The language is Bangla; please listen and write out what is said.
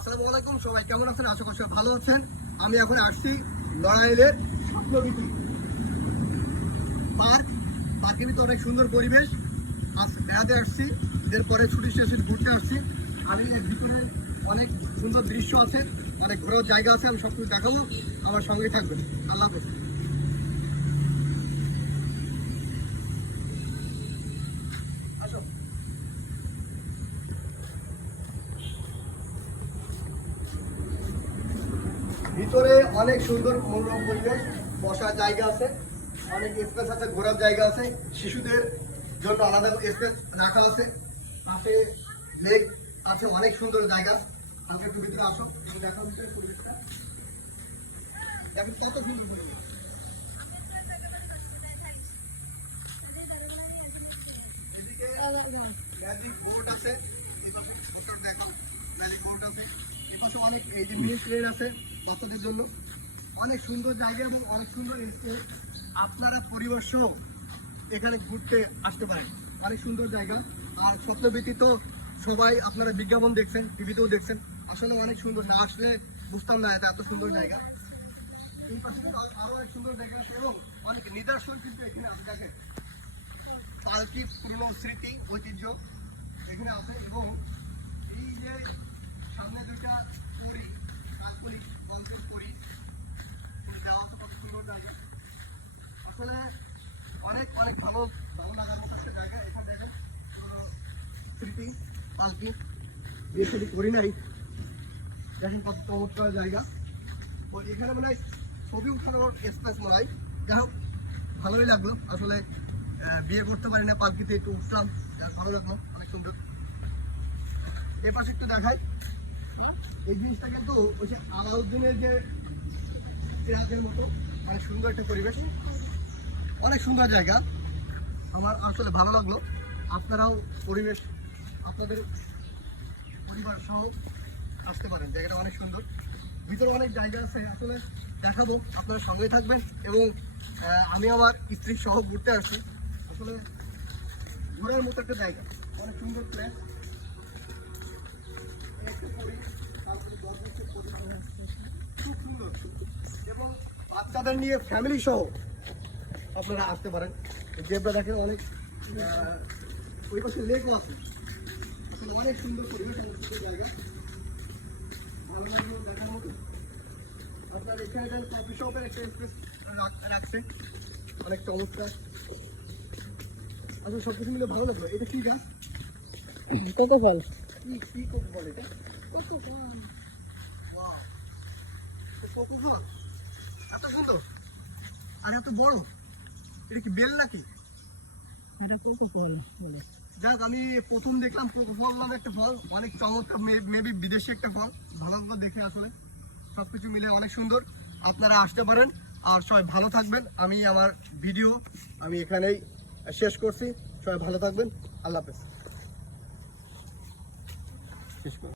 আসসালামু আলাইকুম, সবাই কেমন আছেন? আশা করি সবাই ভালো আছেন। আমি এখন আসছি নড়াইলের স্বপ্নবীথি পার্কের ভিতরে অনেক সুন্দর পরিবেশ। আজ বেড়াতে আসছি, এরপরে ছুটি শেষে ঘুরতে আসছি। আমি এর ভিতরে অনেক সুন্দর দৃশ্য আছে, অনেক ঘোরার জায়গা আছে, আমি সব কিছু দেখাবো। আমার সঙ্গে থাকবেন। আল্লাহ হাফেজ। আসো। ভিতরে অনেক সুন্দর মনোরম পরিবেশ, বসার জায়গা আছে, অনেক স্পেস আছে, ঘোরার জায়গা আছে, শিশুদের জন্য আলাদা স্পেস রাখা আছে, পাশে লেক আছে, অনেক সুন্দর জায়গা। আমাকে একটু ভিতরে আসো, দেখা ভিতরে পরিবেশটা এখন কত সুন্দর পরিবেশ। এদিকে ম্যাজিক বোট আছে, এই পাশে মোটর দেখাও, ম্যাজিক বোট আছে, এই পাশে অনেক এই যে মিনি ট্রেন আছে বাচ্চাদের জন্য। অনেক সুন্দর জায়গা এবং অনেক সুন্দর স্পেস। আপনারা পরিবার সহ এখানে ঘুরতে আসতে পারেন, অনেক সুন্দর জায়গা। আর স্বপ্নবীথি তো সবাই আপনারা বিজ্ঞাপন দেখছেন, টিভিতেও দেখছেন, আসলে অনেক সুন্দর, না আসলে বুঝতাম না এটা এত সুন্দর জায়গা। এই পাশে আরো অনেক সুন্দর জায়গা আছে এবং অনেক নিদর্শন কিন্তু এখানে আছে। দেখেন, পালকি পুরনো স্মৃতি ঐতিহ্য এখানে আছে। এবং এই যে সামনে দুইটা পুরী, কাঠপুরি গল্পের পুরী যাওয়া তো কত সুন্দর জায়গা। আসলে অনেক অনেক ভালো ভালো লাগার মতো একটা জায়গা। এখানে দেখেন পুরো স্মৃতি পালকি, বিয়ে শুধু করি নাই, দেখেন কত চমৎকার জায়গা। তো এখানে মানে ছবি উঠানোর স্পেস মনে হয়। যাই হোক, ভালোই লাগলো আসলে। বিয়ে করতে পারি না, পালকিতে একটু উঠলাম, ভালো লাগলো, অনেক সুন্দর। এ পাশে একটু দেখাই, এই জিনিসটা কিন্তু ওই যে আলাউদ্দিনের যে সিরাজের মতো অনেক সুন্দর একটা পরিবেশ, অনেক সুন্দর জায়গা। আমার আসলে ভালো লাগলো। আপনারাও পরিবেশ আপনাদের পরিবার সহ আসতে পারেন, জায়গাটা অনেক সুন্দর। ভিতরে অনেক জায়গা আছে, আসলে দেখাবো, আপনারা সঙ্গেই থাকবেন। এবং আমি আমার স্ত্রী সহ ঘুরতে আসছি, আসলে ঘোরার মতো একটা জায়গা, অনেক সুন্দর প্লেস। খুব সুন্দর এবং বাচ্চাদের নিয়ে ফ্যামিলি সহ আপনারা আসতে পারেন। জেব্রা দেখেন, অনেক ওই পাশে লেকও আছে, অনেক সুন্দর পরিবেশ, অনেক সুন্দর জায়গা, ভালো লাগলো দেখার মতো। আপনার এখানে কফি শপের একটা স্পেস রাখছে, অনেক চমৎকার। আচ্ছা, সব কিছু মিলে ভালো লাগলো। এটা কি গাছ? কোকো ফল। কি কোকো ফল এটা? কোকো ফল। ওয়াও, কোকো ফল এত সুন্দর আর এত বড়, এটা কি বেল নাকি? এটা কোকো ফল বলে। যাক, আমি প্রথম দেখলাম কোকো ফল নামে একটা ফল, অনেক চমৎকার, মেবি বিদেশি একটা ফল। ভালো লাগলো দেখে, আসলে সবকিছু মিলে অনেক সুন্দর। আপনারা আসতে পারেন, আর সবাই ভালো থাকবেন। আমি আমার ভিডিও আমি এখানেই শেষ করছি। সবাই ভালো থাকবেন, আল্লাহ হাফেজ। শেষ কর।